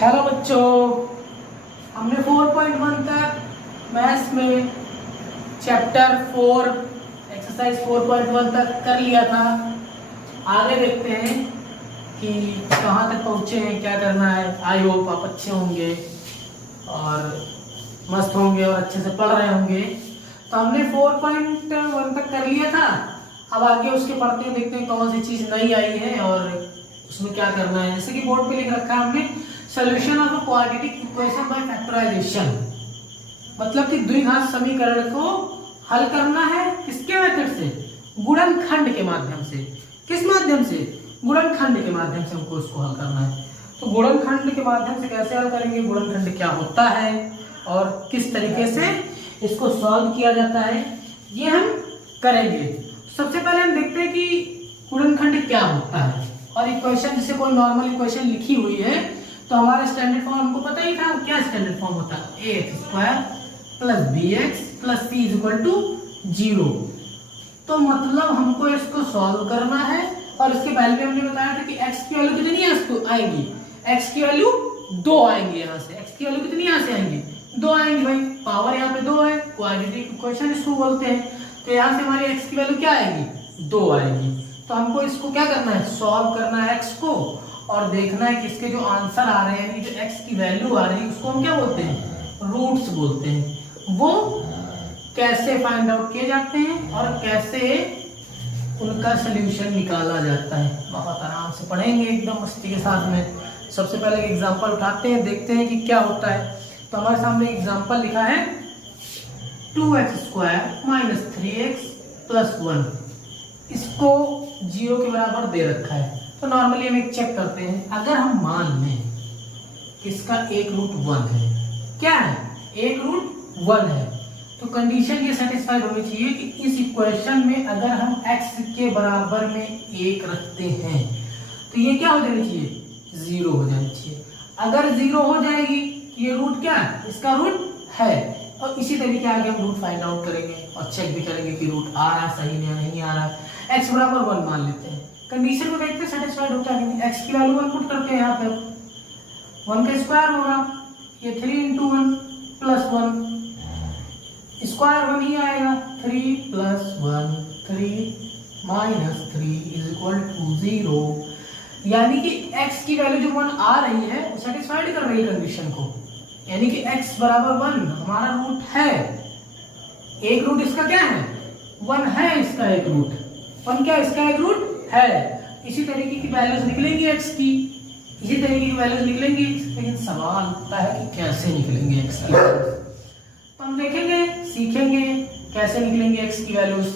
Hello बच्चों, हमने 4.1 तक मैथ्स में चैप्टर 4 एक्सरसाइज 4.1 तक कर लिया था। आगे देखते हैं कि कहाँ तक पहुँचे हैं, क्या करना है। आई होप आप अच्छे होंगे और मस्त होंगे और अच्छे से पढ़ रहे होंगे। तो हमने 4.1 तक कर लिया था। अब आगे उसके पढ़ते हैं, देखते हैं कौन सी चीज़ नई आई है और उसमें क्या करना है। जैसे कि बोर्ड पे लिख रखा है हमने solution of a quadratic equation by factorisation, मतलब कि द्विघात समीकरण को हल करना है किसके मेथड से, गुणनखंड के माध्यम से। किस माध्यम से? गुणनखंड के माध्यम से हमको इसको हल करना है। तो गुणनखंड के माध्यम से कैसे हल करेंगे, गुणनखंड क्या होता है और किस तरीके से इसको सॉल्व किया जाता है, ये हम करेंगे। सबसे पहले हम देखते हैं कि गुणनखंड क्या होता है। और इक्वेशन जैसे कोई नॉर्मल इक्वेशन लिखी हुई है तो हमारा स्टैंडर्ड फॉर्म हमको पता ही था। क्या स्टैंडर्ड फॉर्म होता है? ax² plus bx plus c equal to 0। तो मतलब हमको इसको सॉल्व करना है और इसके पहले भी हमने बताया था कि x की वैल्यू कितनी आएगी, x की वैल्यू 2 आएंगी। यहाँ से x की वैल्यू कितनी यहाँ से आएंगी, 2 आएंगी भाई। पावर यहाँ पे 2 है, क्वाड्रेटिक इक्वेशन इसको बोलते हैं। तो यहाँ से हमारी x की वैल्यू क्या आएगी, 2 आएगी। तो हमको इसको क्या करना है, सॉल्व करना है x को और देखना है कि इसके जो आंसर आ रहे हैं, जो x की वैल्यू आ रही है उसको हम क्या बोलते हैं, रूट्स बोलते हैं। वो कैसे फाइंड आउट किए जाते हैं और कैसे उनका सलूशन निकाला जाता है, बहुत आराम से पढ़ेंगे एकदम मस्ती के साथ में। सबसे पहले एग्जांपल उठाते हैं, देखते हैं कि क्या होता है। तो हमारे सामने एग्जांपल लिखा है 2x² - 3x + 1। इसको 0 के बराबर दे रखा है। तो नॉर्मली हम एक चेक करते हैं, अगर हम मान लें कि इसका एक रूट 1 है, क्या है, एक रूट 1 है, तो कंडीशन ये सेटिस्फाइड होनी चाहिए कि इस इक्वेशन में अगर हम x के बराबर में 1 रखते हैं तो ये क्या हो जानी चाहिए, 0 हो जानी चाहिए। अगर 0 हो जाएगी तो ये रूट क्या है, इसका रूट है। और इसी तरीके आगे हम रूट फाइंड आउट करेंगे और चेक भी करेंगे कि रूट आ रहा है सही या नहीं आ रहा है। x बराबर 1 मान लेते हैं, कंडीशन को देखते हैं सेटिस्फाइड होता है कि x की वैल्यू 1 पुट करते हैं। यहाँ पे 1 का स्क्वायर होगा, ये 3 × 1 + 1, स्क्वायर 1 ही आएगा। 3 + 1 3 - 3 = 0। यानी कि x की वैल्यू जो 1 आ रही है वो सेटिस्फाइड कर रही है कंडीशन को, यानी कि x बराबर 1 हमारा रूट है। एक रूट इसका क्या है, 1 है, इसका एक रूट 1 क्या, इसका एक रूट है। इसी तरीके की वैल्यूज निकलेंगी x की, इसी तरीके की वैल्यूज निकलेंगी। लेकिन सवाल उठता है कि कैसे निकलेंगे x की वैल्यूज। तो हम देखेंगे, सीखेंगे कैसे निकलेंगे x की वैल्यूज।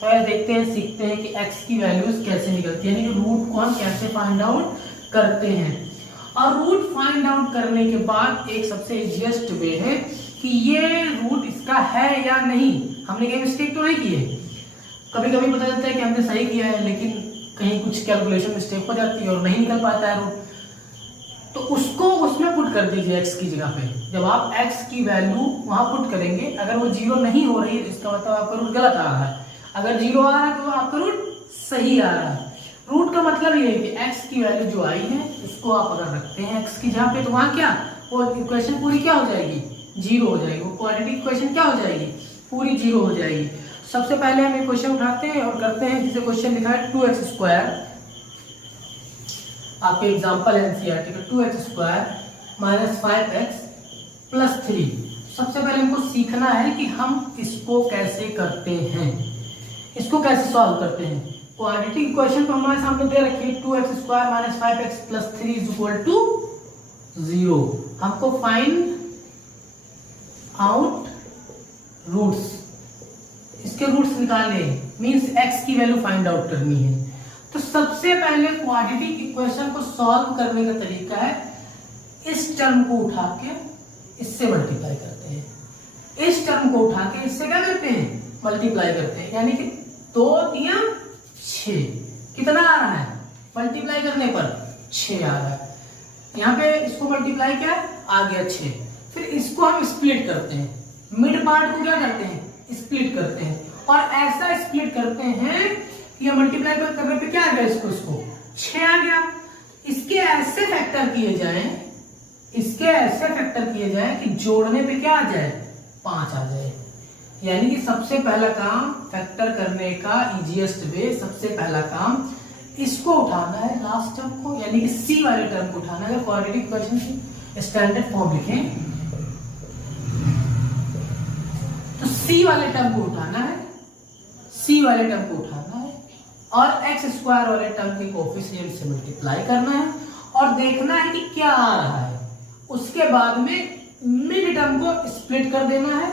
तो ये देखते हैं, सीखते हैं कि x की वैल्यूज कैसे निकलती है, यानी कि रूट को हम कैसे फाइंड आउट करते हैं। और रूट फाइंड आउट करने के बाद एक सबसे इजीएस्ट वे है कि ये रूट इसका है या नहीं। हमने कहीं मिस्टेक तो नहीं की है। कभी कभी पता चलता है कि हमने सही किया है लेकिन कहीं कुछ कैलकुलेशन मिस्टेक हो जाती है और नहीं निकल पाता है रूट, तो उसको उसमें पुट कर दीजिए x की जगह पे। जब आप x की वैल्यू वहां पुट करेंगे, अगर वो 0 नहीं हो रही है इसका मतलब आपका रूट गलत आ रहा है। अगर 0 आ रहा है तो आपका रूट सही आ रहा है। रूट का मतलब ये है कि x की वैल्यू जो आई है उसको आप अगर रखते हैं x की जगह पे, तो वहां क्या, वो इक्वेशन पूरी क्या हो जाएगी, 0 हो जाएगी। वो क्वाड्रेटिक इक्वेशन क्या हो जाएगी, पूरी 0 हो जाएगी। सबसे पहले हम एक क्वेश्चन उठाते हैं और करते हैं, जिसे क्वेश्चन लिखा है 2x²। आपके एग्जांपल है एनसीईआरटी का 2x² - 5x + 3। सबसे पहले हमको सीखना है कि हम इसको कैसे करते हैं, इसको कैसे सॉल्व करते हैं। क्वाड्रेटिक इक्वेशन तो हमारे सामने दे रखी है 2x² - 5x + 3 = 0। हमको फाइंड आउट रूट्स, इसके रूट्स निकालने, मींस x की वैल्यू फाइंड आउट करनी है। तो सबसे पहले क्वाड्रेटिक इक्वेशन को सॉल्व करने का तरीका है, इस टर्म को उठा के इससे मल्टीप्लाई करते हैं। इस टर्म को उठा के इससे क्या करते हैं, मल्टीप्लाई करते हैं। यानी कि 2 × 3 = 6। कितना आ रहा है, मल्टीप्लाई करने पर 6 आ रहा है। यहाँ पे इसको मल्टीप्लाई क्या आ गया 6। फिर इसको हम स्प्लिट करते हैं, मिड पार्ट को क्या करते हैं, स्प्लिट करते हैं। और ऐसा स्प्लिट करते हैं कि मल्टीप्लाई करने पे क्या आ गया, इसको 6 आ गया। इसके ऐसे फैक्टर किए जाएं, इसके ऐसे फैक्टर किए जाए कि जोड़ने पे क्या आ जाए, 5 आ जाए। यानी कि सबसे पहला काम फैक्टर करने का इजीएस्ट वे, सबसे पहला काम इसको उठाना है, लास्ट टर्म को, यानी कि सी वाले टर्म को उठाना है। अगर क्वाड्रेटिक इक्वेशन की स्टैंडर्ड फॉर्म लिखें तो सी वाले टर्म को उठाना है, सी वाले टर्म को उठाना है और एक्स स्क्वायर वाले टर्म के कोएफिशिएंट से मल्टीप्लाई करना है और देखना है कि क्या आ रहा है। उसके बाद में मिड टर्म को स्प्लिट कर देना है,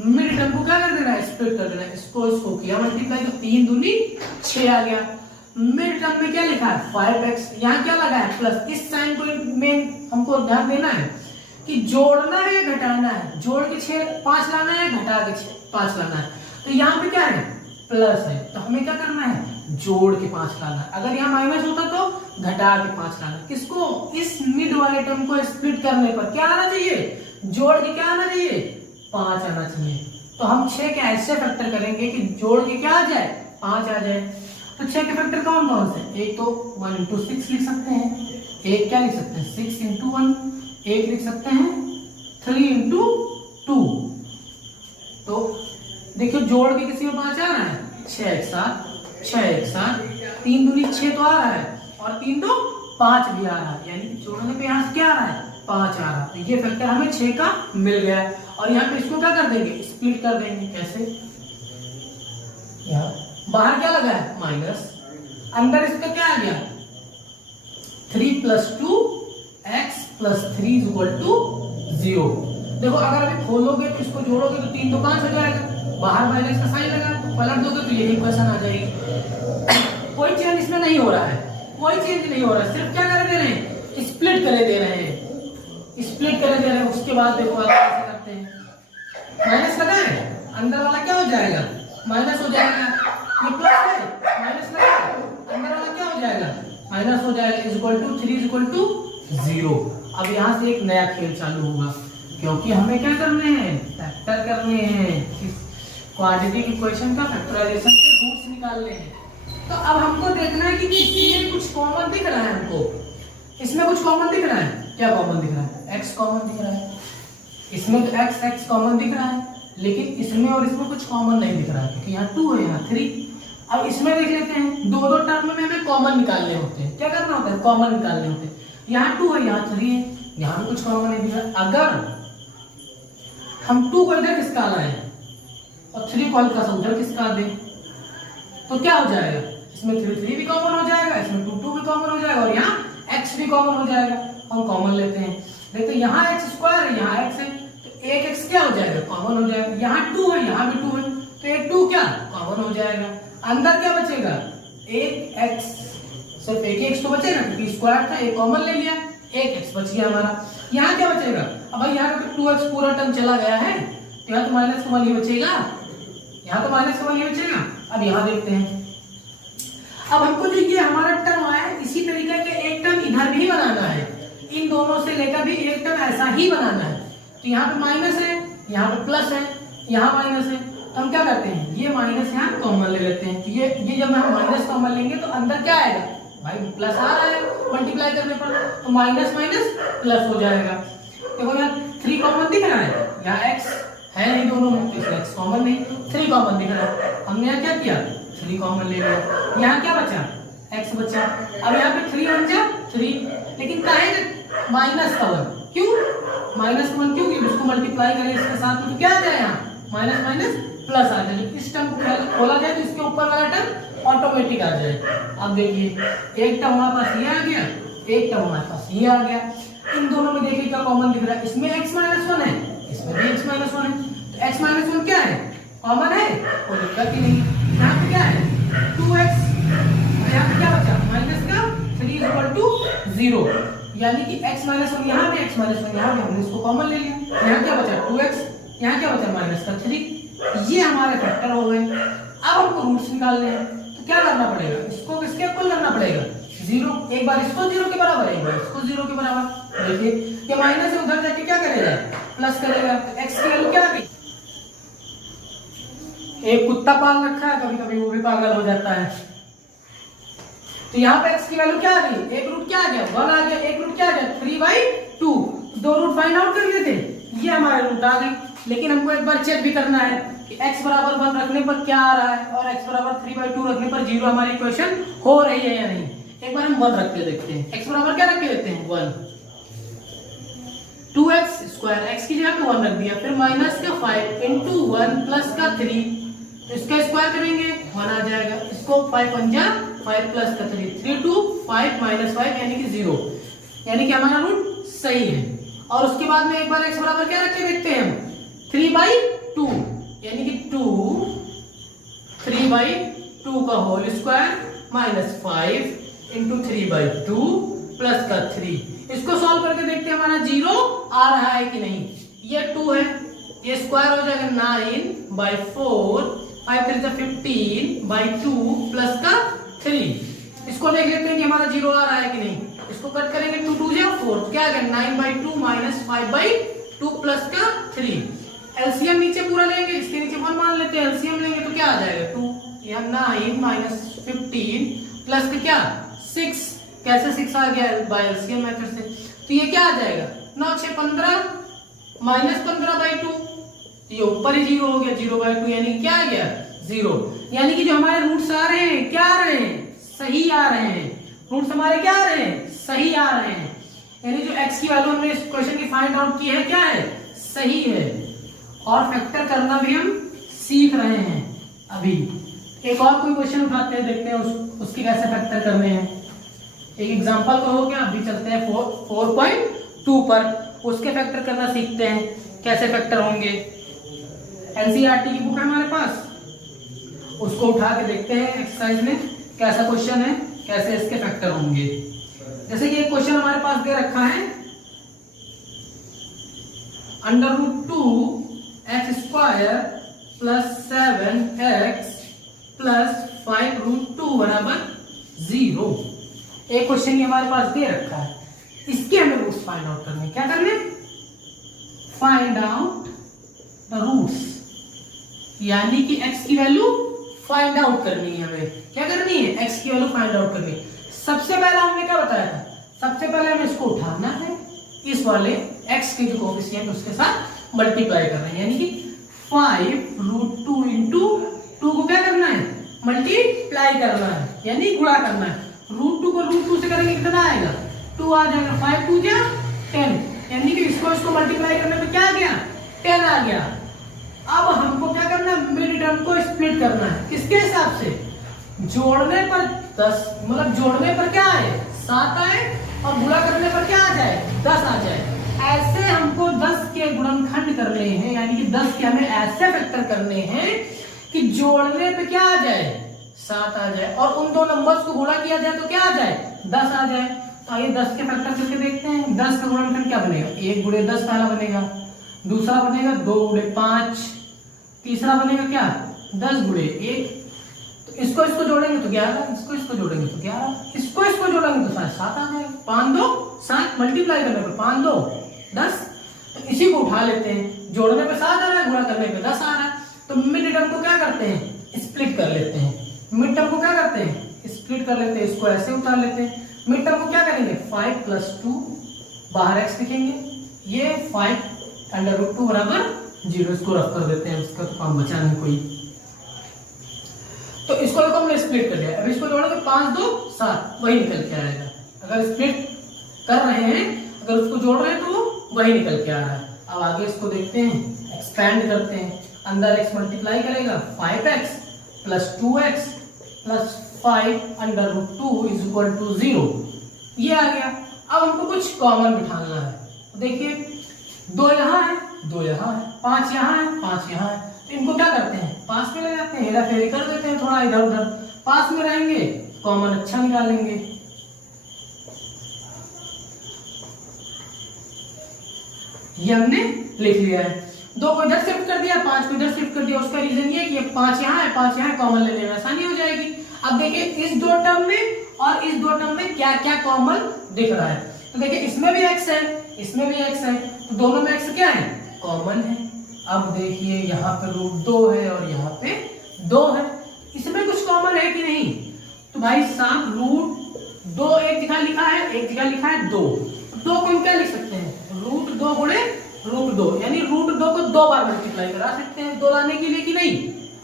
मिड टर्म को क्या कर देना है, स्प्लिट कर देना है। इसको किया मल्टीप्लाई तो 3 दूनी 6 आ गया। मिड टर्म में क्या लिखा है 5x, यहाँ क्या लगा है प्लस। इस साइन को में हमको ध्यान देना है कि जोड़ना है या घटाना है, जोड़ के 5 लाना है या घटा के 5 लाना है। तो यहाँ पे क्या है प्लस है, तो हमें क्या करना है जोड़ के 5 लाना है। अगर यहाँ माइनस होता तो घटा के 5 लाना। किसको, इस मिड वाले टर्म को स्प्लिट करने पर क्या आना चाहिए, जोड़ के क्या आना चाहिए 5 आना चाहिए। तो हम 6 के ऐसे फैक्टर करेंगे कि जोड़ के क्या आ जाए 5 आ जाए। तो 6 के फैक्टर कौन कौन से, एक तो 1 into 6 लिख सकते हैं, एक क्या लिख सकते हैं 6 into 1, एक लिख सकते हैं 3 into 2। तो देखियो जोड़ के किसी में 5 आ रहा है, 6 एक साथ 3 दूनी 6 तो आ रहा है और 3 तो 5 भी आ रहा है, यानी जोड़ने पे यहाँ से क्या आ रहा है 5 आ रहा है। तो ये फैक्टर हमें 6 का मिल गया है और यहाँ पे इसको क्या कर देंगे स्प्लिट कर देंगे। कैसे, यहाँ बाहर क्या लगा है माइनस, अंदर इसका क्या आ गया 3 + 2x + 3 = 0। देखो अगर अभी खोलोगे तो इसको जोड़ोगे तो 3 तो 5 हो जाएगा, बाहर माइनस का साइन लगा तो पलट दोगे तो यही इक्वेशन आ जाएगी। कोई चेंज इसमें नहीं हो रहा है, कोई चेंज नहीं हो रहा है, सिर्फ क्या कर दे रहे हैं स्प्लिट करे दे रहे हैं, स्प्लिट करे दे रहे हैं। उसके बाद देखो आप कैसे करते हैं, माइनस लगा है अंदर वाला क्या हो जाएगा माइनस हो जाएगा, ये प्लस है माइनस लगा अंदर वाला क्या हो जाएगा माइनस हो जाएगा, = 3 = 0। अब यहाँ से एक नया खेल चालू होगा क्योंकि हमें क्या करने हैं फैक्टर करने हैं, क्वाड्रेटिक इक्वेशन का फैक्टराइजेशन से रूट्स निकालने हैं। तो अब हमको देखना है कि इसमें कुछ कॉमन दिख रहा है, हमको इसमें कुछ कॉमन दिख रहा है। क्या कॉमन दिख रहा है, x कॉमन दिख रहा है, इसमें तो x कॉमन दिख रहा है, लेकिन इसमें और इसमें कुछ कॉमन नहीं दिख रहा है क्योंकि यहाँ 2 है यहाँ 3। अब इसमें देख लेते हैं, दो टर्म में हमें कॉमन निकालने होते हैं। क्या करना होता है कॉमन निकालने होते हैं। यहाँ 2 है यहाँ 3 है, यहाँ भी कुछ कॉमन नहीं दिख रहा। अगर हम 2 को इधर खिसका लाए और 3 को हल्का सा उधर खिसका दे तो क्या हो जाएगा, इसमें 3 भी कॉमन हो जाएगा, इसमें 2 भी कॉमन हो जाएगा और यहाँ x भी कॉमन हो जाएगा। हम कॉमन लेते हैं, देखते यहाँ x² है यहाँ x है तो एक x क्या हो जाएगा कॉमन हो जाएगा। यहाँ 2 है यहाँ भी 2 है तो एक 2 क्या कॉमन हो जाएगा। अंदर क्या बचेगा एक x, सिर्फ एक x तो बचेगा क्योंकि स्क्वायर था, एक कॉमन ले लिया, एक x बच गया हमारा। यहाँ क्या बचेगा, अब भाई यहाँ पे 2x पूरा टर्म चला गया है तो यहाँ तो माइनस का मान ही बचेगा, यहाँ तो माइनस का मान ही बचेगा। अब यहाँ देखते हैं, अब हमको जो ये हमारा टर्म आया है इसी तरीके के एक टर्म इधर भी बनाना है, इन दोनों से लेकर भी एक टर्म ऐसा ही बनाना है। तो यहाँ पे माइनस है, यहाँ पे प्लस है, यहाँ माइनस है, तो हम क्या करते हैं ये माइनस यहाँ कॉमन ले लेते हैं। तो ये जब हम माइनस कॉमन लेंगे तो अंदर क्या आएगा भाई प्लस आ रहा है मल्टीप्लाई करने पर, तो माइनस माइनस प्लस हो जाएगा। देखो यहाँ 3 कॉमन दिख रहा है, यहाँ x है नहीं दोनों में, तो x कॉमन नहीं, 3 कॉमन दिख रहा है। हमने यहाँ क्या किया 3 कॉमन ले लिया, यहाँ क्या बचा x बचा। अब यहाँ पे 3 बन जा 3, लेकिन काहे माइनस का 1, क्यों माइनस 1 क्यों, इसको मल्टीप्लाई करें इसके साथ तो क्या आ जाए यहाँ माइनस माइनस प्लस आ जाए। इस टर्म को खोला जाए तो इसके ऊपर वाला टर्म ऑटोमेटिक आ जाए। अब देखिए एक टर्म हमारे पास ये आ गया, एक टर्म हमारे पास ये आ गया, इन दोनों में देखिए क्या कॉमन दिख रहा है, इसमें x - 1 है, इसमें भी x - 1 है, तो x - 1 क्या है कॉमन है, कोई दिक्कत ही नहीं। यहाँ पे क्या है 2x, यहाँ पे क्या बचा माइनस का 3 = 0, यानी कि x - 1 यहाँ पे x - 1 यहाँ पे, हमने इसको कॉमन ले लिया। यहाँ क्या बचा 2x, यहाँ क्या बचा माइनस का 3, ये हमारे फैक्टर हो गए। अब हमको रूट्स निकालने हैं तो क्या करना पड़ेगा, इसको किसके इक्वल करना पड़ेगा 0, एक बार इसको 0 के बराबर, एक बार इसको 0 के बराबर। देखिए कि माइनस से उधर जाके क्या करेगा प्लस करेगा, तो x की वैल्यू क्या आ गई, एक कुत्ता पाल रखा है कभी कभी वो भी पागल हो जाता है, तो यहाँ पे x की वैल्यू क्या आ गई, एक रूट क्या आ गया 1 आ गया, एक रूट क्या आ गया 3/2, ये हमारे रूट आ गए। लेकिन हमको एक बार चेक भी करना है कि x बराबर 1 रखने पर क्या आ रहा है और x बराबर 3/2 रखने पर 0 हमारी इक्वेशन हो रही है या नहीं। एक बार हम 1 रख के देखते हैं। x बराबर क्या रख के देखते हैं 1, 2x स्क्वायर, x की जगह पे 1 रख दिया, फिर माइनस का 5 इंटू 1 प्लस का 3, तो इसका स्क्वायर करेंगे 1 आ जाएगा। इसको 5 पंजा 5 प्लस का 3, 3 2 5 माइनस 5 यानी कि 0, यानी कि हमारा रूट सही है। और उसके बाद में एक बार x बराबर क्या रख के देखते हैं हम 3/2, यानी कि 3/2 का whole square minus 5 into 3/2 plus का 3, इसको सॉल्व करके देखते हैं हमारा 0 आ रहा है कि नहीं। ये 2 है, ये स्क्वायर हो जाएगा 9/4, 5 3 15/2 प्लस का 3। इसको देख लेते हैं कि हमारा 0 आ रहा है कि नहीं। इसको कट करेंगे 2 2 जा 4, क्या आ गया 9/2 माइनस 5/2 प्लस का 3। एलसीएम नीचे पूरा लेंगे, इसके नीचे 1 मान लेते हैं, एलसीएम लेंगे तो क्या आ जाएगा 2, यह 9 माइनस 15 प्लस का क्या 6, कैसे 6 आ गया बाय एलसीएम मेथड से, तो ये क्या आ जाएगा 9 6 15 माइनस 15/2, ये ऊपर ही 0 हो गया, 0/2 यानी क्या आ गया 0। यानी कि जो हमारे रूट्स आ रहे हैं क्या आ रहे हैं सही आ रहे हैं, रूट्स हमारे क्या आ रहे हैं सही आ रहे हैं, यानी जो x की वैल्यू हमने इस क्वेश्चन की फाइंड आउट की है क्या है सही है। और फैक्टर करना भी हम सीख रहे हैं अभी। एक और कोई क्वेश्चन उठाते हैं, देखते हैं उसकी कैसे फैक्टर करने हैं। एक एग्जांपल को हो गया, अभी चलते हैं 4.2 पर, उसके फैक्टर करना सीखते हैं कैसे फैक्टर होंगे। एनसीईआरटी की बुक है हमारे पास, उसको उठा के देखते हैं एक्सरसाइज में कैसा क्वेश्चन है, कैसे इसके फैक्टर होंगे। जैसे कि एक क्वेश्चन हमारे पास दे रखा है √2x² प्लस 7x प्लस 5√2 बराबर 0। एक क्वेश्चन ये हमारे पास दे रखा है, इसके हमें रूट्स फाइंड आउट करने। क्या करने फाइंड आउट द रूट्स, यानी कि x की वैल्यू फाइंड आउट करनी है हमें। क्या करनी है x की वैल्यू फाइंड आउट करनी है। सबसे पहला हमने क्या बताया था, सबसे पहले हमें इसको उठाना है, इस वाले x के जो कोएफिशिएंट उसके साथ मल्टीप्लाई करना है, यानी कि 5√2 इंटू 2 को क्या करना है मल्टीप्लाई करना है, यानी गुणा करना है। √2 को √2 से करेंगे कितना आएगा 2 आ जाएगा, 5 2 जा 10, यानी कि इसको मल्टीप्लाई करने पे क्या आ गया 10 आ गया। अब हमको क्या करना है मिड टर्म को स्प्लिट करना है, किसके हिसाब से जोड़ने पर 10, मतलब जोड़ने पर क्या आए 7 आए और गुणा करने पर क्या आ जाए 10 आ जाए। ऐसे हमको 10 के गुणनखंड करने हैं, यानी कि 10 के हमें ऐसे फैक्टर करने हैं कि जोड़ने पे क्या आ जाए 7 आ जाए और उन दो नंबर्स को गुणा किया जाए तो क्या आ जाए 10 आ जाए। तो आइए 10 के फैक्टर करके देखते हैं। 10 का गुणनखंड क्या बनेगा 1 गुणे 10 पहला बनेगा, दूसरा बनेगा 2 गुणे 5, तीसरा बनेगा क्या 10 गुणे 1। तो इसको जोड़ेंगे तो 11, इसको जोड़ेंगे तो 11, इसको जोड़ेंगे तो 7 आ जाएगा। 5 2 7 मल्टीप्लाई करने पर 5 2 10। तो इसी को उठा लेते हैं, जोड़ने पे 7 आ रहा है, गुणा करने पे 10 आ रहा है। तो मिड टर्म को क्या करते हैं स्प्लिट कर लेते हैं, मिड टर्म को क्या करते हैं स्प्लिट कर लेते हैं, इसको ऐसे उतार लेते हैं। मिड टर्म को क्या करेंगे 5 + 2, बाहर x लिखेंगे, ये 5√2 बराबर 0, इसको रफ कर देते हैं, इसका तो काम बचा नहीं कोई। तो इसको देखो हमने स्प्लिट कर लिया, अब इसको जोड़ोगे 5 2 7 वही निकल के आएगा। अगर स्प्लिट कर रहे हैं, अगर उसको जोड़ रहे हैं तो वही निकल के आ रहा है। अब आगे इसको देखते हैं, एक्सपेंड करते हैं, अंदर x मल्टीप्लाई करेगा 5x + 2x + 5√2 = 0, ये आ गया। अब हमको कुछ कॉमन बिठाना है, देखिए 2 यहाँ है 2 यहाँ है, 5 यहाँ है 5 यहाँ है, तो इनको क्या करते हैं पास में ले जाते हैं, हेरा फेरी कर देते हैं, थोड़ा इधर उधर पास में रहेंगे, कॉमन अच्छा निकालेंगे। ये हमने लिख लिया है। 2 को इधर शिफ्ट कर दिया, 5 को इधर शिफ्ट कर दिया, उसका रीजन ये कि 5 यहाँ है 5 यहाँ है, कॉमन लेने में आसानी हो जाएगी। अब देखिए इस 2 टर्म में और इस 2 टर्म में क्या क्या कॉमन दिख रहा है, तो देखिए इसमें भी x है इसमें भी x है, तो दोनों में x क्या है कॉमन है। अब देखिए यहाँ पे √2 है और यहाँ पे 2 है, इसमें कुछ कॉमन है कि नहीं, तो भाई साहब √2 एक जगह लिखा है एक जगह लिखा है 2, 2 को हम क्या लिख सकते हैं √2 गुणे √2, यानी √2 को 2 बार मल्टीप्लाई करा सकते हैं 2 लाने के लिए कि नहीं।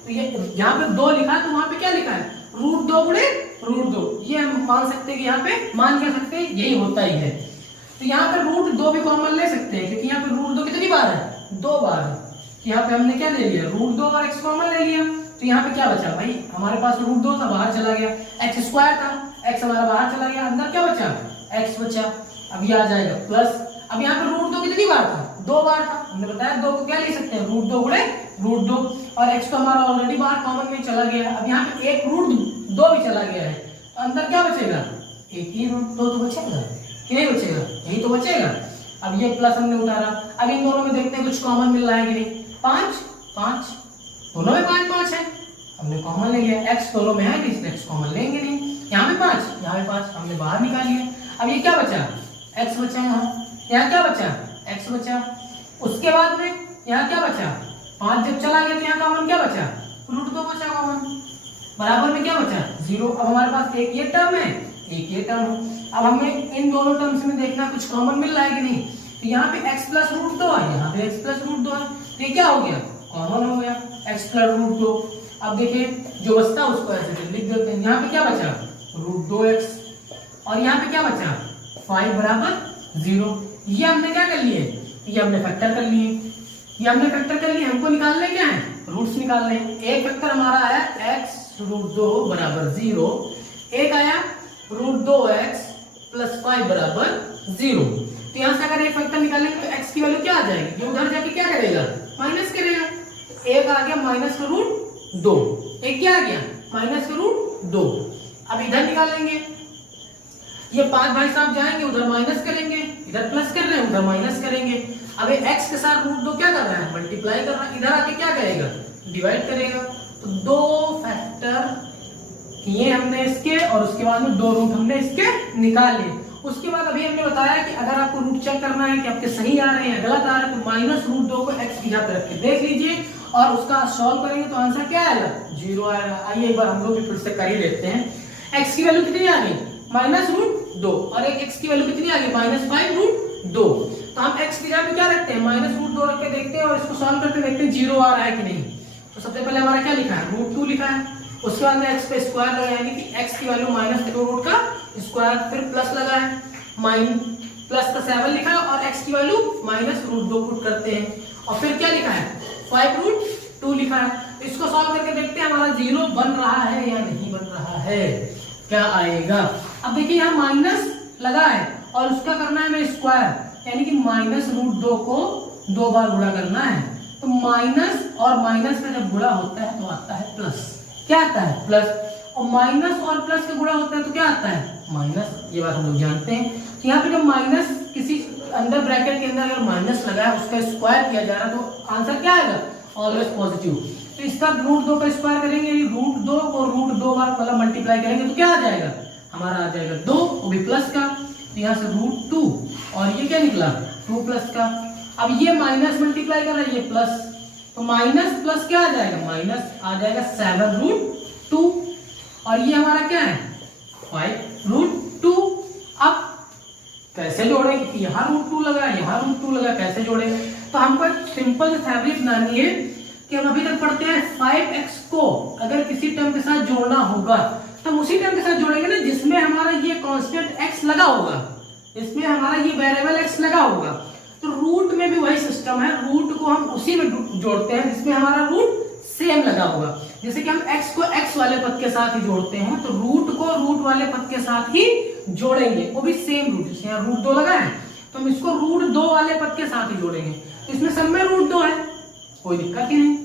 तो ये यहाँ पे 2 लिखा है तो वहां पे क्या लिखा है √2 गुणे √2, ये हम मान सकते हैं कि यहाँ पे मान क्या सकते हैं यही होता ही है। तो यहाँ पे √2 भी कॉमन ले सकते हैं क्योंकि यहाँ पे √2 कितनी बार है 2 बार है। तो यहाँ पे हमने क्या ले लिया √2 और x कॉमन ले लिया। तो यहाँ पे क्या बचा भाई हमारे पास √2 था बाहर चला गया, x² था, x हमारा बाहर चला गया, अंदर क्या बचा x बचा। अब ये आ जाएगा प्लस। अब यहाँ पे √2 कितनी बार था 2 बार था, हमने बताया 2 को क्या लिख सकते हैं √2 गुणे √2 और x तो हमारा ऑलरेडी बाहर कॉमन में चला गया। अब यहाँ पे एक √2 भी चला गया है तो अंदर क्या बचेगा एक ही √2 तो बचेगा कि नहीं बचेगा, यही तो बचेगा। अब ये प्लस हमने उतारा, अब इन दोनों में देखते हैं कुछ कॉमन मिल रहा है कि नहीं। 5 5 दोनों में 5 5 है, हमने कॉमन ले लिया। x दोनों में है इसलिए x कॉमन लेंगे नहीं। यहाँ पे 5 यहाँ पे 5 हमने बाहर निकाल लिया। अब ये क्या बचा x बचा, यहाँ क्या बचा x बचा। उसके बाद में यहाँ क्या बचा 5 जब चला गया तो यहाँ कॉमन क्या बचा √2 बचा कॉमन, बराबर में क्या बचा 0। अब हमारे पास एक ये टर्म है एक ये टर्म है। अब हमें इन दोनों टर्म्स में देखना कुछ कॉमन मिल रहा है कि नहीं। तो यहाँ पे x प्लस √2 है, यहाँ पे x प्लस √2 है, तो ये क्या हो गया कॉमन हो गया x प्लस √2। अब देखिए जो बचता है उसको ऐसे लिख देते हैं। यहाँ पे क्या बचा √2x और यहाँ पे क्या बचा 5 बराबर 0। ये हमने क्या कर लिए ये हमने फैक्टर कर लिए, ये हमने फैक्टर कर लिए। हमको निकालने क्या है रूट्स निकालने हैं। एक फैक्टर हमारा आया x √2 बराबर 0, एक आया √2x प्लस 5 बराबर 0। तो यहाँ से अगर एक फैक्टर निकालेंगे तो x की वैल्यू क्या आ जाएगी, ये उधर जाके क्या करेगा माइनस करेगा। एक आ गया माइनस का √2, एक क्या आ गया माइनस का √2। अब इधर निकालेंगे, ये 5 भाई साहब जाएंगे उधर माइनस करेंगे, इधर प्लस कर रहे हैं उधर माइनस करेंगे। अब ये x के साथ √2 क्या कर रहा है मल्टीप्लाई कर रहा है, इधर आके क्या करेगा डिवाइड करेगा। तो 2 फैक्टर किए हमने इसके और उसके बाद में 2 रूट हमने इसके निकाल लिए। उसके बाद अभी हमने बताया कि अगर आपको रूट चेक करना है कि आपके सही आ रहे हैं या गलत आ रहे हैं तो -√2 को x की जगह पे रख के देख लीजिए और उसका सॉल्व करेंगे तो आंसर क्या आएगा 0 आएगा। आइए एक बार हम लोग भी फिर से कर ही लेते हैं। x की वैल्यू कितनी आ गई -√2 और एक x की वैल्यू कितनी आ गई -5√2। तो हम x की जगह पे क्या रखते हैं -√2 रख के देखते हैं और इसको सॉल्व करके देखते हैं 0 आ रहा है कि नहीं। तो सबसे पहले हमारा क्या लिखा है √2 लिखा है, उसके बाद में x पे स्क्वायर लगाएंगे कि x की वैल्यू -2 का स्क्वायर, फिर प्लस लगा है प्लस का 7 लिखा है और x की वैल्यू -√2 पुट करते हैं और फिर क्या लिखा है 5√2 लिखा है। इसको सॉल्व करके देखते हैं हमारा 0 बन रहा है या नहीं बन रहा है, क्या आएगा। अब देखिए यहाँ माइनस लगा है और उसका करना है हमें स्क्वायर, यानी कि -√2 को 2 बार गुणा करना है। तो माइनस और माइनस का जब गुणा होता है तो आता है प्लस, क्या आता है प्लस, और माइनस और प्लस का गुणा होता है तो क्या आता है माइनस, ये बात हम लोग जानते हैं। तो यहाँ पे जब माइनस किसी अंदर ब्रैकेट के अंदर अगर माइनस लगा है उसका स्क्वायर किया जा रहा है तो आंसर क्या आएगा ऑलवेज पॉजिटिव। तो इसका √2 का स्क्वायर करेंगे, √2 को √2 बार मतलब मल्टीप्लाई करेंगे तो क्या आ जाएगा हमारा आ जाएगा 2, वो भी प्लस का। तो यहाँ से √2 और ये क्या निकला 2 प्लस का। अब ये माइनस मल्टीप्लाई कर रहा है ये प्लस, तो माइनस प्लस क्या आ जाएगा माइनस आ जाएगा 7√2 और ये हमारा क्या है 5√2। अब कैसे जोड़ेंगे कि यहाँ √2 लगा यहाँ √2 लगा, कैसे जोड़ेंगे। तो हमको एक सिंपल थ्योरी बनानी है कि हम अभी तक पढ़ते हैं 5x को अगर किसी टर्म के साथ जोड़ना होगा तो हम उसी टर्म के साथ जोड़ेंगे ना जिसमें हमारा ये कांस्टेंट x लगा होगा, इसमें हमारा ये वेरिएबल x लगा होगा। तो रूट में भी वही सिस्टम है, रूट को हम उसी में जोड़ते हैं जिसमें हमारा रूट सेम लगा होगा। जैसे कि हम x को x वाले पद के साथ ही जोड़ते हैं तो रूट को रूट वाले पद के साथ ही जोड़ेंगे, वो भी सेम रूट। जैसे यहाँ √2 लगा है तो हम इसको √2 वाले पद के साथ ही जोड़ेंगे, तो इसमें सब में √2 है, कोई दिक्कत ही नहीं।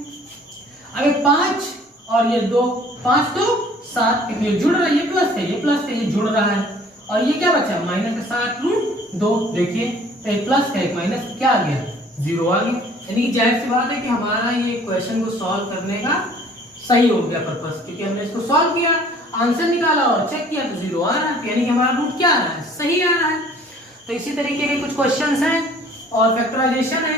अब ये 5 और ये 2, 5 तो 7, ये जुड़ रहा है, ये प्लस है ये प्लस है ये जुड़ रहा है और ये क्या बचा -7√2। देखिए एक प्लस का एक माइनस क्या आ गया 0 आ गया। यानी कि जाहिर सी बात है कि हमारा ये क्वेश्चन को सॉल्व करने का सही हो गया पर्पस, क्योंकि हमने इसको सॉल्व किया आंसर निकाला और चेक किया तो 0 आ रहा है, यानी कि हमारा रूट क्या आ रहा है सही आ रहा है। तो इसी तरीके के कुछ क्वेश्चंस हैं और फैक्टराइजेशन है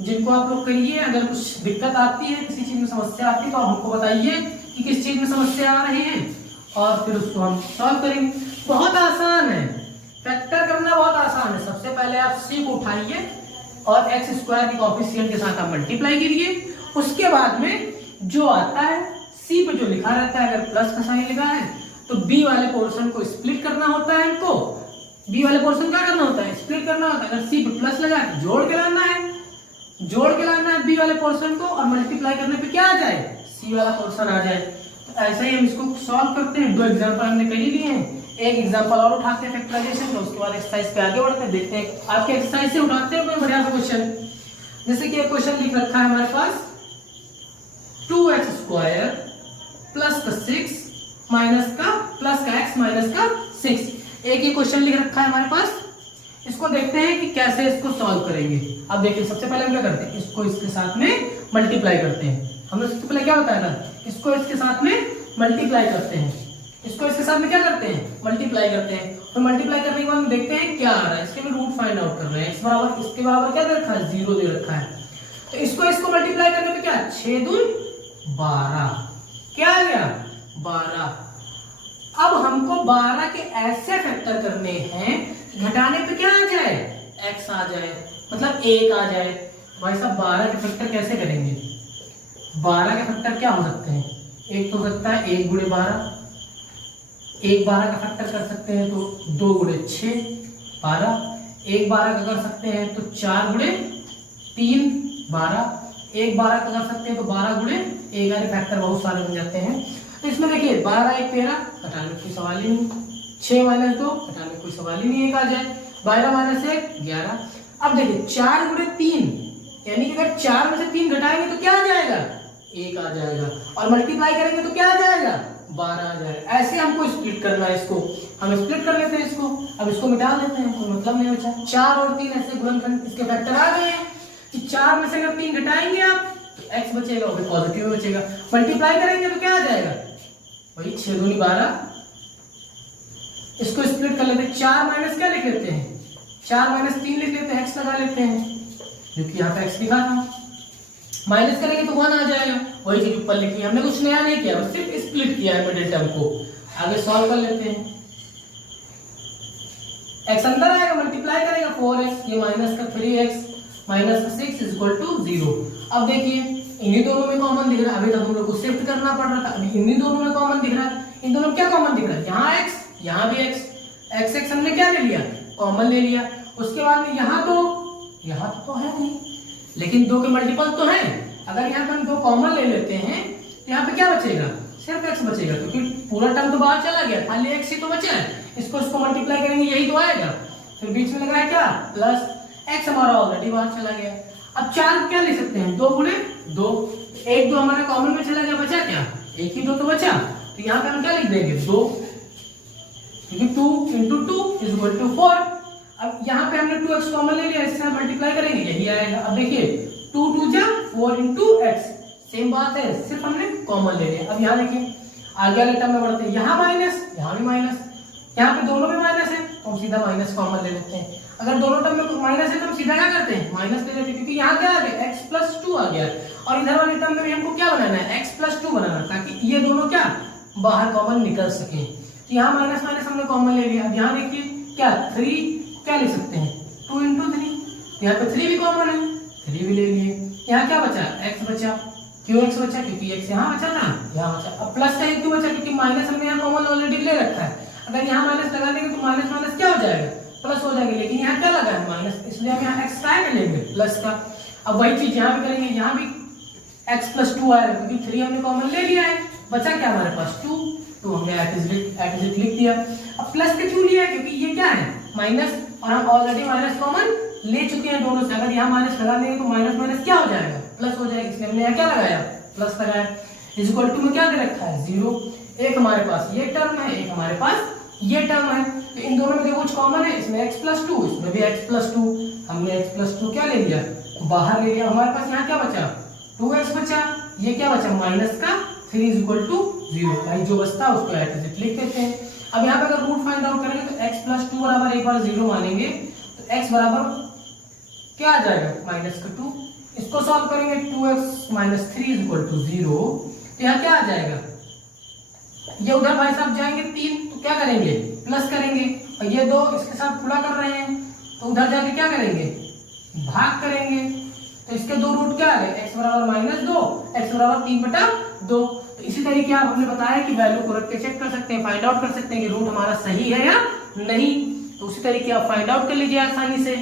जिनको आप लोग करिए। अगर कुछ दिक्कत आती है किसी चीज में समस्या आती है तो आप हमको बताइए कि किस चीज में समस्या आ रही है और फिर उसको हम सॉल्व करेंगे। बहुत आसान है, फैक्टर करना बहुत आसान है। सबसे पहले आप सी को उठाइए और एक्स स्क्वायर के कोएफिशिएंट के साथ आप मल्टीप्लाई कीजिए। उसके बाद में जो आता है सी पे जो लिखा रहता है, अगर प्लस का साइन लिखा है तो बी वाले पोर्शन को स्प्लिट करना होता है। हमको बी वाले पोर्शन क्या करना होता है, स्प्लिट करना होता है। अगर सी पे प्लस लगा तो जोड़ के लाना है, जोड़ के लाना है बी वाले पोर्शन को, और मल्टीप्लाई करने पे क्या आ जाए, सी वाला पोर्शन आ जाए। तो ऐसे ही हम इसको सॉल्व करते हैं। 2 एग्जांपल हमने कर ही लिए हैं, एक एग्जांपल और उठाते हैं फैक्टराइजेशन का, उसके बाद एक्सरसाइज पे आगे बढ़ते हैं। देखते हैं आपके एक्सरसाइज से उठाते हैं कोई बढ़िया सा क्वेश्चन। जैसे कि एक क्वेश्चन लिख रखा है हमारे पास 2x स्क्वायर प्लस का 6 माइनस का प्लस का x माइनस का 6। एक ही क्वेश्चन लिख रखा है हमारे पास। इसको देखते हैं कि कैसे इसको सॉल्व करेंगे। अब देखिए सबसे पहले हम क्या करते हैं, इसको इसके साथ में मल्टीप्लाई करते हैं। हमने सबसे पहले क्या बताया था, इसको इसके साथ में मल्टीप्लाई करते हैं। इसको इसके साथ में क्या करते हैं, मल्टीप्लाई करते हैं। तो मल्टीप्लाई करने के बाद हम देखते हैं क्या आ रहा है। इसके में रूट फाइंड आउट कर रहे हैं। x बराबर इसके बराबर क्या दे रखा है, 0 दे रखा है। तो इसको मल्टीप्लाई करने पे क्या, 6 दूनी 12, क्या आ गया 12। अब हमको 12 के ऐसे फैक्टर करने हैं घटाने पे क्या आ जाए, x आ जाए, मतलब 1 आ जाए। भाई साहब 12 के फैक्टर कैसे करेंगे, 12 के फैक्टर क्या हो सकते हैं, एक तो सकता है 1 गुणे 12, एक 12 का फैक्टर कर सकते हैं तो 2 गुणे 6 12, एक 12 का कर सकते हैं तो 4 गुणे 3 12, एक 12 का कर सकते हैं तो 12 गुणे 1, यानी फैक्टर बहुत सारे बन जाते हैं। तो इसमें देखिए 12 1 13, घटाने में कोई सवाल ही नहीं, 6 माइनस 2 घटाने में कोई सवाल ही नहीं, 1 आ जाए, 12 माइनस 1 11। अब देखिए 4 गुणे 3, यानी कि अगर 4 में से 3 घटाएंगे तो क्या आ जाएगा, 1 आ जाएगा, और मल्टीप्लाई करेंगे तो क्या आ जाएगा, 12 आ जाएगा। ऐसे हमको स्प्लिट करना है, इसको हम स्प्लिट कर लेते हैं इसको। अब इसको मिटा देते हैं, कोई मतलब नहीं बचा। 4 और 3 ऐसे गुणनखंड इसके फैक्टर आ गए हैं कि 4 में से अगर 3 घटाएंगे आप तो x बचेगा, फिर पॉजिटिव में बचेगा। मल्टीप्लाई करेंगे तो क्या आ जाएगा, वही 6 दूनी 12। इसको स्प्लिट कर लेते हैं, 4 माइनस क्या लिख लेते हैं, 4 माइनस 3 लिख लेते हैं, x लगा लेते हैं, जो कि यहाँ पे x लिखा था। माइनस करेंगे तो 1 आ जाएगा, वही चीज ऊपर लिखी है। हमने कुछ नया नहीं किया, बस सिर्फ स्प्लिट किया है मिडिल टर्म को। आगे सॉल्व कर लेते हैं। x अंदर आएगा, मल्टीप्लाई करेगा 4x, ये माइनस का 3x माइनस का 6 इज इक्वल टू 0। अब देखिए इन्हीं दोनों में कॉमन दिख रहा है, अभी तक हम लोग को शिफ्ट करना पड़ रहा था, अभी इन्हीं दोनों में कॉमन दिख रहा है। इन दोनों में क्या कॉमन दिख रहा है, यहाँ x यहाँ भी x हमने क्या ले लिया, कॉमन ले लिया। उसके बाद में यहाँ तो है नहीं, लेकिन 2 के मल्टीपल तो है। अगर यहाँ पे हम 2 कॉमन ले लेते हैं तो यहाँ पे क्या बचेगा, सिर्फ x बचेगा, क्योंकि पूरा टर्म तो बाहर चला गया, खाली x ही तो बचा है। इसको मल्टीप्लाई करेंगे यही तो आएगा, फिर बीच में लग रहा है क्या प्लस, x हमारा ऑलरेडी बाहर चला गया। अब 4 क्या ले सकते हैं, 2 गुणे 2, 1 2 हमारा कॉमन में चला गया, बचा क्या, 1 ही 2 तो बचा। तो यहाँ पे हम क्या लिख देंगे 2, क्योंकि 2 into 2 is equal to 4। अब यहाँ पे हमने 2x कॉमन ले लिया, इससे मल्टीप्लाई करेंगे यही आएगा। अब देखिए 2 2 जा 4 into x, सेम बात है, सिर्फ हमने कॉमन ले लिया। अब यहाँ देखिए आगे वाले टर्म में बढ़ते हैं, यहाँ माइनस यहाँ भी माइनस, यहाँ पे दोनों में माइनस है तो हम सीधा माइनस कॉमन ले लेते हैं। अगर दोनों टर्म में माइनस है तो हम सीधा क्या करते हैं, माइनस ले लेते हैं, क्योंकि यहाँ क्या आ गया x प्लस 2 आ गया, और इधर वाले टर्म में भी हमको क्या बनाना है, x प्लस 2 बनाना, ताकि ये दोनों क्या बाहर कॉमन निकल सके। तो यहाँ माइनस माइनस हमने कॉमन ले लिया। अब यहाँ देखिए क्या 3 क्या ले सकते हैं 2 into 3, यहाँ पे 3 भी कॉमन है, 3 भी ले लिए। यहाँ क्या बचा, x बचा, क्यों x बचा, क्योंकि x यहाँ बचा ना, यहाँ बचा। अब प्लस का क्यों बचा, क्योंकि माइनस हमने यहाँ कॉमन ऑलरेडी ले रखा है। अगर यहाँ माइनस लगा देंगे तो माइनस माइनस क्या हो जाएगा, प्लस हो जाएगा, लेकिन यहाँ क्या लगा है माइनस, इसलिए हम यहाँ x ट्राई कर लेंगे प्लस का। अब वही चीज यहाँ भी करेंगे, यहाँ भी x प्लस 2 आएगा, क्योंकि 3 हमने कॉमन ले लिया है, बचा क्या हमारे पास 2, तो हमने एट इज लिख दिया। अब प्लस का क्यों लिया है, क्योंकि ये क्या है माइनस, और हम ऑलरेडी माइनस कॉमन ले चुके हैं दोनों से। अगर यहाँ माइनस लगा देंगे तो माइनस माइनस क्या हो जाएगा, प्लस हो जाएगा, इसलिए हमने यहाँ क्या लगाया प्लस लगाया। इज इक्वल टू में क्या दे रखा है 0, एक हमारे पास ये टर्म है, एक हमारे पास ये टर्म है, तो इन दोनों में देखो कुछ कॉमन है, इसमें x प्लस 2, इसमें भी x प्लस 2, हमने x प्लस 2 क्या ले लिया बाहर ले लिया। हमारे पास यहाँ क्या बचा 2x बचा, ये क्या बचा माइनस का 3 इज इक्वल टू 0। भाई जो बचता है उसको एट इज लिख देते हैं। अब यहाँ पे अगर रूट फाइंड आउट करेंगे तो x प्लस 2 बराबर एक बार 0 मानेंगे तो x बराबर क्या आ जाएगा माइनस का 2। इसको सॉल्व करेंगे 2x minus 3 is equal to 0, तो यहाँ क्या आ जाएगा, ये उधर भाई साहब जाएंगे 3 तो क्या करेंगे प्लस करेंगे, और ये 2 इसके साथ गुणा कर रहे हैं तो उधर जाके क्या करेंगे भाग करेंगे तो इसके दो रूट क्या आ गए, x बराबर -2, x बराबर 3/2। तो इसी तरीके आप हमने बताया कि वैल्यू को रख के चेक कर सकते हैं, फाइंड आउट कर सकते हैं कि रूट हमारा सही है या नहीं। तो उसी तरीके आप फाइंड आउट कर लीजिए आसानी से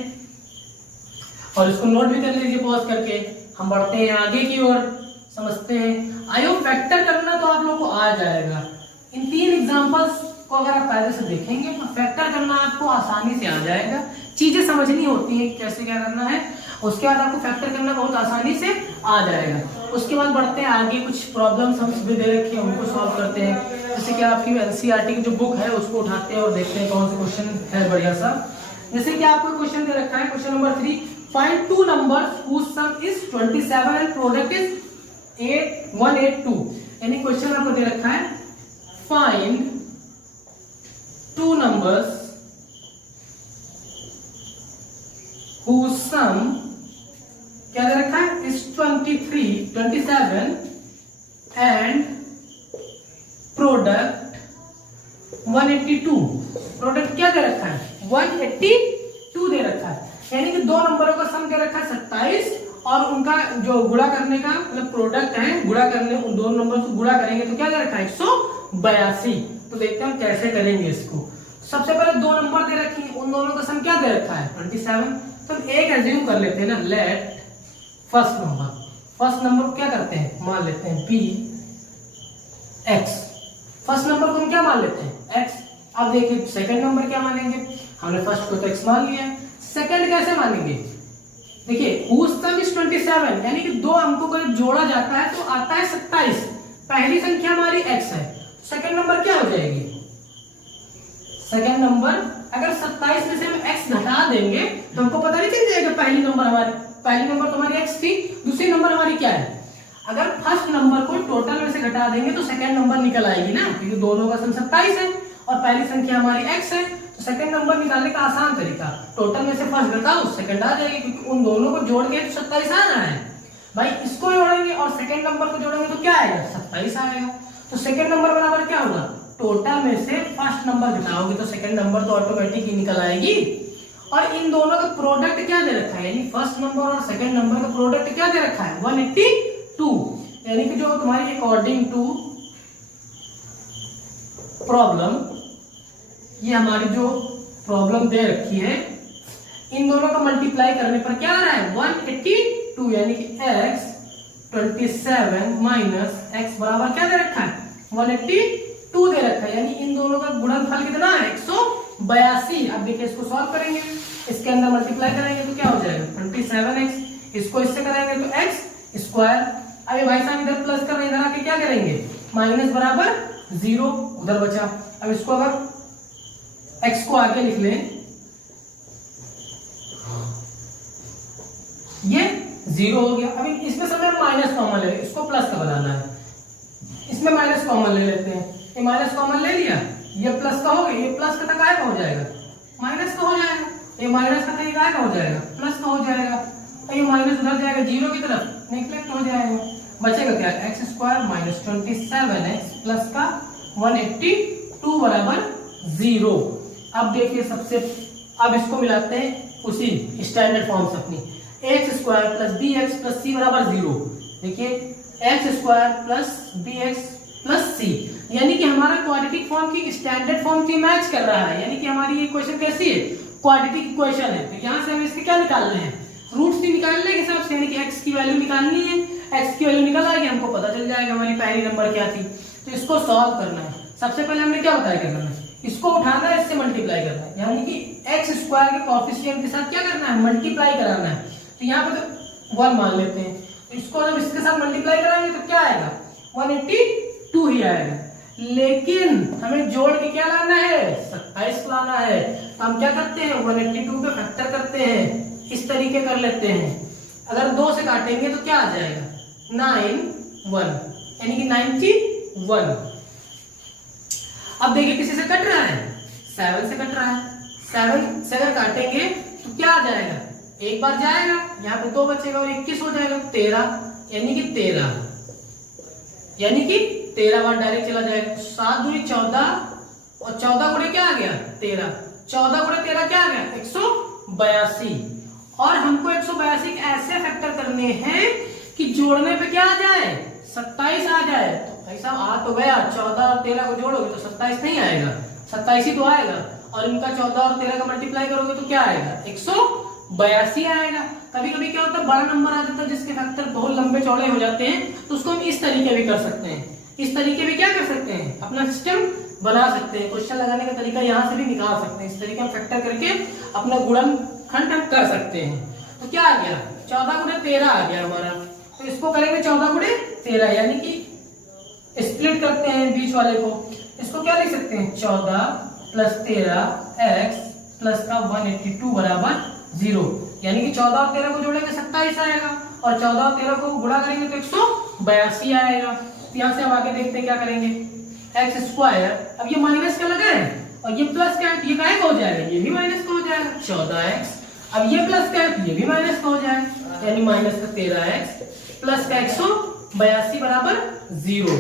और इसको नोट भी कर लीजिए पॉज करके। हम बढ़ते हैं आगे की ओर, समझते हैं। आयो फैक्टर करना तो आप लोग को आ जाएगा। इन 3 एग्जांपल्स को अगर आप कायदे से देखेंगे तो फैक्टर करना आपको आसानी से आ जाएगा। चीजें समझनी होती है कैसे क्या करना है, उसके बाद आपको फैक्टर करना बहुत आसानी से आ जाएगा। उसके बाद बढ़ते हैं आगे, कुछ प्रॉब्लम्स हम भी दे रखे हैं उनको सॉल्व करते हैं। जैसे कि आपकी एनसीईआरटी की जो बुक है उसको उठाते हैं और देखते हैं कौन सा क्वेश्चन है बढ़िया सा। जैसे कि आपको क्वेश्चन दे रखा है, question number 3, find 2 numbers whose sum is 27 and product is 182। यानी क्वेश्चन आपको दे रखा है फाइंड 2 numbers whose sum क्या दे रखा है is 27 and product 182। प्रोडक्ट क्या दे रखा है 182 दे रखा है, यानी कि 2 नंबरों का सम दे रखा है 27 और उनका जो गुणा करने का मतलब प्रोडक्ट है, गुणा करने उन दोनों नंबर को गुणा करेंगे तो क्या दे रखा है 182। तो देखते हैं हम कैसे करेंगे इसको। सबसे पहले 2 नंबर दे रखी है, उन दोनों का सम क्या दे रखा है 27। तो हम एक एज्यूम कर लेते हैं ना, लेट फर्स्ट नंबर को क्या करते हैं मान लेते हैं बी एक्स। फर्स्ट नंबर को हम क्या मान लेते हैं एक्स। अब देखिए सेकंड नंबर क्या मानेंगे, हमने फर्स्ट को तो एक्स मान लिया, सेकंड कैसे मानेंगे। देखिए whose sum is 27, यानी कि 2 अंकों को जब जोड़ा जाता है तो आता है 27। पहली संख्या हमारी x है, सेकंड नंबर क्या हो जाएगी, सेकंड नंबर अगर 27 में से हम x घटा देंगे तो हमको पता नहीं चल जाएगा पहली नंबर तो हमारी x थी, दूसरी नंबर हमारी क्या है। अगर फर्स्ट नंबर को टोटल में से घटा देंगे तो सेकंड नंबर निकल आएगी ना, क्योंकि दोनों का सम 27 है और पहली संख्या हमारी x है। तो सेकंड नंबर निकालने का आसान तरीका, टोटल में से फर्स्ट घटाओ सेकंड आ जाएगी, क्योंकि उन दोनों को जोड़ के 27 आ रहा है भाई। इसको जोड़ेंगे और सेकंड नंबर को जोड़ेंगे तो क्या आएगा 27 आएगा। तो सेकंड नंबर बराबर क्या होगा, टोटल में से फर्स्ट नंबर घटाओगे तो सेकंड नंबर तो ऑटोमेटिक ही निकल आएगी। और इन दोनों का प्रोडक्ट क्या दे रखा है, यानी फर्स्ट नंबर और सेकंड नंबर का प्रोडक्ट क्या दे रखा है 182। यानी कि जो तुम्हारी अकॉर्डिंग टू प्रॉब्लम, ये हमारी जो प्रॉब्लम दे रखी है, इन दोनों का मल्टीप्लाई करने पर क्या आ रहा है 182, यानी कि x 27 माइनस x बराबर क्या दे रखा है 182 दे रखा है, यानी इन दोनों का गुणनफल कितना है 182। अब देखिए इसको सॉल्व करेंगे, इसके अंदर मल्टीप्लाई करेंगे तो क्या हो जाएगा 27x, इसको इससे करेंगे तो x स्क्वायर। अभी भाई साहब इधर प्लस कर रहे हैं, इधर आके क्या करेंगे माइनस बराबर 0 उधर बचा। अब इसको अगर x को आगे लिख लें, ये 0 हो गया। अभी इसमें समय माइनस कॉमन ले, इसको प्लस का बनाना है, इसमें माइनस कॉमन ले लेते हैं। ये माइनस कॉमन ले लिया, ये प्लस का हो गया, ये प्लस का काय का हो जाएगा माइनस का हो जाएगा, ये माइनस का काय का हो जाएगा प्लस का हो जाएगा। तो ये माइनस उधर जाएगा 0 की तरफ नेगलेक्ट हो जाएगा, बचेगा क्या x square minus 27x plus का 182 बराबर 0। अब देखिए सबसे, अब इसको मिलाते हैं उसी स्टैंडर्ड फॉर्म से अपनी, X square plus B X plus C बराबर 0। देखिए X square plus B X plus C, यानी कि हमारा क्वाड्रेटिक फॉर्म की स्टैंडर्ड फॉर्म की मैच कर रहा है, यानी कि हमारी ये इक्वेशन कैसी है क्वाड्रेटिक इक्वेशन है। तो यहाँ से हमें इसके क्या निकालने हैं रूट्स की निकालने के हिसाब से, यानी कि एक्स की वैल्यू निकालनी है, एक्स की वैल्यू निकल आएगी, हमको पता चल जाएगा हमारी पहली नंबर क्या थी। तो इसको सॉल्व करना है, सबसे पहले हमने क्या बताया क्या करना है, इसको उठाना है, इससे मल्टीप्लाई करना है, यानी कि एक्स स्क्वायर के कोएफिशिएंट के साथ क्या करना है मल्टीप्लाई कराना है। तो यहाँ पे तो 1 मान लेते हैं, तो इसको जब इसके साथ मल्टीप्लाई कराएंगे तो क्या आएगा 182 ही आएगा। लेकिन हमें जोड़ के क्या लाना है 27 लाना है। तो हम क्या करते हैं 182 पे फैक्टर करते हैं, इस तरीके कर लेते हैं। अगर 2 से काटेंगे तो क्या आ जाएगा 91, यानी कि 91। अब देखिए किसी से कट रहा है 7 से कट रहा है, 7 से अगर काटेंगे तो क्या आ जाएगा, एक बार जाएगा, यहाँ पे 2 बचेगा और 21 हो जाएगा 13, यानी कि 13, यानी कि 13 बार डायरेक्ट चला जाएगा। 7 दूनी 14 और 14 गुणे क्या आ गया 13, 14 गुणे 13 क्या आ गया 182। और हमको 182 ऐसे फैक्टर करने हैं कि जोड़ने पे क्या आ जाए, 27 आ जाए। तो भाई साहब आ तो गया, 14 और 13 को जोड़ोगे तो 27 नहीं आएगा, 27 ही तो आएगा। और इनका 14 और 13 का मल्टीप्लाई करोगे तो क्या आएगा, 182 आएगा। कभी कभी क्या होता है, बड़ा नंबर आ जाता है जिसके फैक्टर बहुत लंबे चौड़े हो जाते हैं, तो उसको हम इस तरीके भी कर सकते हैं, इस तरीके भी क्या कर सकते हैं, अपना सिस्टम बना सकते हैं। क्वेश्चन लगाने का तरीका यहाँ से भी निकाल सकते हैं, इस तरीके हम फैक्टर करके अपना गुणनखंड हम कर सकते हैं। तो क्या आ गया, 14 गुणे 13 आ गया हमारा। तो इसको करेंगे 14 गुणे 13, यानी कि स्प्लिट करते हैं बीच वाले को। इसको क्या लिख सकते हैं, 14 प्लस 13 x प्लस का 182 बराबर 0, यानी कि 14 और 13 को जोड़ेंगे 27 आएगा, और 14 और 13 को गुणा करेंगे तो 182 आएगा। तो यहाँ से हम आगे देखते हैं क्या करेंगे, एक्स स्क्वायर, अब ये माइनस का लगा है और ये प्लस का है, ये काहे का हो जाएगा, ये भी माइनस का हो जाएगा 14x। अब ये प्लस का है, ये भी माइनस का हो जाएगा, यानी माइनस का 13x प्लस का 182 बराबर 0।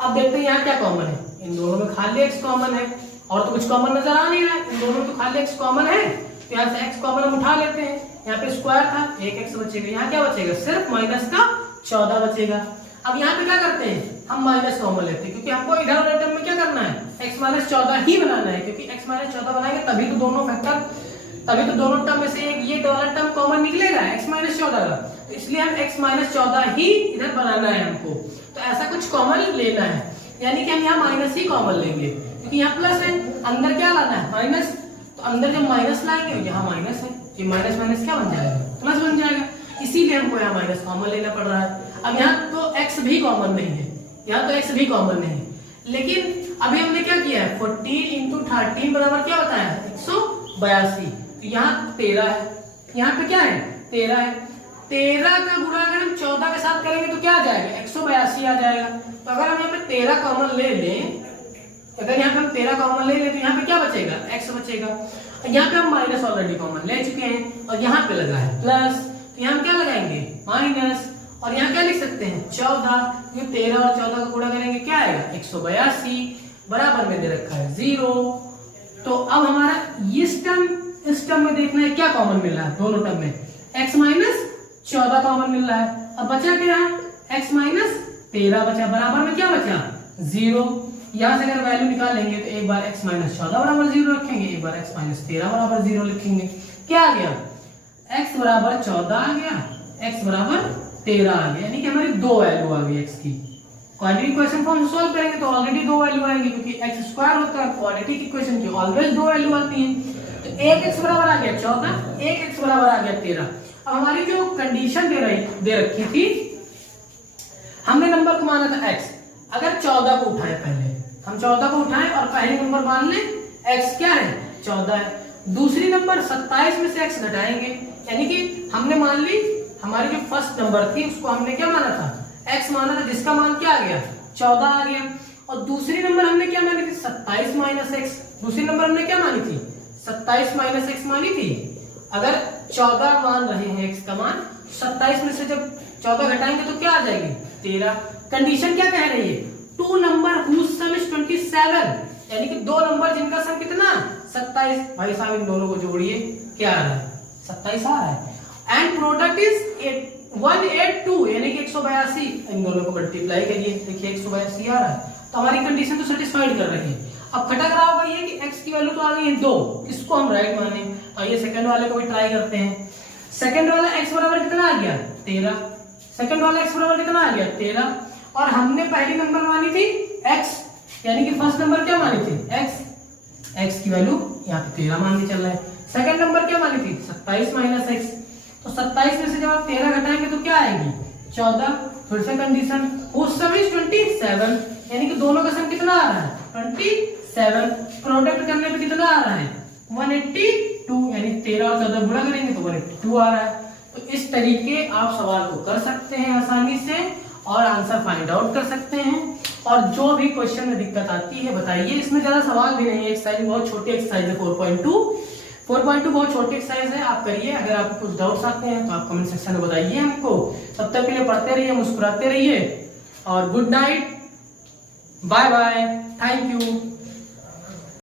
अब देखते हैं यहाँ क्या कॉमन है, इन दोनों में खाली x कॉमन है, और तो कुछ कॉमन नजर आ नहीं रहा है, इन दोनों में तो खाली x कॉमन है। तो यहाँ से x कॉमन हम उठा लेते हैं, यहाँ पे स्क्वायर था, 1x बचेगा, यहाँ क्या बचेगा, सिर्फ माइनस का 14 बचेगा। अब यहाँ पे क्या करते हैं, हम माइनस कॉमन लेते हैं, क्योंकि हमको इधर वाले टर्म में क्या करना है, x माइनस 14 ही बनाना है, क्योंकि x माइनस 14 बनाएंगे तभी तो दोनों फैक्टर, तभी तो दोनों टर्म में से एक ये वाला टर्म कॉमन निकलेगा x माइनस 14 का। तो इसलिए हम x माइनस 14 ही इधर बनाना है हमको। तो ऐसा कुछ कॉमन लेना है, यानी कि हम यहाँ माइनस ही कॉमन लेंगे, क्योंकि यहाँ प्लस है, अंदर क्या लाना है, माइनस। तो अंदर जब माइनस लाएंगे, यहाँ माइनस है, ये माइनस माइनस क्या बन जाएगा, प्लस बन जाएगा, इसीलिए हमको यहाँ माइनस कॉमन लेना पड़ रहा है। अब यहाँ तो x भी कॉमन नहीं है, यहाँ तो x भी कॉमन नहीं है, लेकिन अभी हमने क्या किया है, 14 इंटू 13 बराबर क्या बताया है, 182। तो यहाँ 13 है, यहाँ पे क्या है, 13 है, 13 का गुणा अगर हम 14 के साथ करेंगे तो क्या आ जाएगा, 182 आ जाएगा। तो अगर हम यहाँ पे 13 कॉमन ले लें, अगर यहाँ पे हम 13 कॉमन ले लें तो यहाँ पे क्या बचेगा, x बचेगा। यहाँ पे हम माइनस ऑलरेडी कॉमन ले चुके हैं, और यहाँ पे लगा है प्लस, तो यहाँ हम क्या लगाएंगे, माइनस, और यहाँ क्या लिख सकते हैं, 14, क्योंकि 13 और 14 का गुणा करेंगे क्या आएगा, 182 बराबर में दे रखा है 0। तो अब हमारा इस टर्म में देखना है क्या कॉमन मिल रहा है, दोनों टर्म में x माइनस 14 कॉमन मिल रहा है। अब बचा क्या, x माइनस 13 बचा, बराबर में क्या बचा, 0। यहाँ से अगर वैल्यू निकालेंगे तो एक बार x माइनस 14 बराबर 0 रखेंगे, एक बार x माइनस 13 बराबर 0 लिखेंगे। क्या आ गया, x बराबर 14 आ गया, x बराबर 13 आ गया, यानी कि हमारी दो वैल्यू आ गई x की। क्वाड्रेटिक इक्वेशन फॉर्म सॉल्व करेंगे तो ऑलरेडी दो वैल्यू आएंगी, क्योंकि x स्क्वायर होता है, क्वाड्रेटिक इक्वेशन की ऑलवेज दो वैल्यू आती हैं। तो एक x बराबर आ गया 14, एक x बराबर आ गया 13। अब हमारी जो कंडीशन दे रखी थी, हमने नंबर को माना था x। अगर 14 को उठाए, पहले हम 14 को उठाएं और पहले नंबर मान लें x क्या है, 14 है। दूसरी नंबर 27 में से x घटाएंगे, यानी कि हमने मान ली हमारी जो फर्स्ट नंबर थी उसको हमने क्या माना था, x माना था, जिसका मान क्या आ गया, 14 आ गया। और दूसरी नंबर हमने क्या मानी थी, 27 माइनस x। दूसरी नंबर हमने क्या मानी थी, 27 माइनस x मानी थी। अगर 14 मान रहे हैं x का मान, 27 में से जब 14 घटाएंगे तो क्या आ जाएगी, 13। कंडीशन क्या कह रही है, two number whose sum is 27, यानी कि दो नंबर जिनका सम कितना, 27। भाई साहब इन दोनों को जोड़िए, क्या आ रहा है, 27 आ रहा है। एंड प्रोडक्ट इज 182, यानी कि 182, इन दोनों को मल्टीप्लाई करिए, देखिए 182 आ रहा है। तो हमारी कंडीशन तो सेटिस्फाइड कर रही है। अब खटक रहा होगा ये कि x की वैल्यू तो आ गई है 2, इसको हम राइट माने। आइए सेकंड वाले को भी ट्राई करते हैं। सेकंड वाला x बराबर कितना आ गया, 13। सेकंड वाला x बराबर कितना आ गया, 13। और हमने पहली नंबर मानी थी x, यानी कि फर्स्ट नंबर क्या मानी थी, x की वैल्यू यहाँ पे 13 मान के चल रहा है। सेकंड नंबर क्या मानी थी, 27 माइनस x। तो 27 में से जब आप 13 घटाएंगे तो क्या आएगी, 14। फिर से कंडीशन उस समय 27, यानी कि दोनों का सम कितना आ रहा है, 27। प्रोडक्ट करने पे कितना आ रहा है, 182, यानी 13 और 14 गुणा करेंगे तो 182 आ रहा है। तो इस तरीके आप सवाल को कर सकते हैं आसानी से और आंसर फाइंड आउट कर सकते हैं। और जो भी क्वेश्चन में दिक्कत आती है बताइए, इसमें ज्यादा सवाल भी नहीं है, एक्सरसाइज बहुत छोटी एक्सरसाइज है, 4.2 बहुत छोटी एक्सरसाइज है, आप करिए। अगर आपको कुछ डाउट्स आते हैं तो आप कमेंट सेक्शन में बताइए हमको। तब तक के लिए पढ़ते रहिए, मुस्कुराते रहिए, और good night, bye bye, thank you.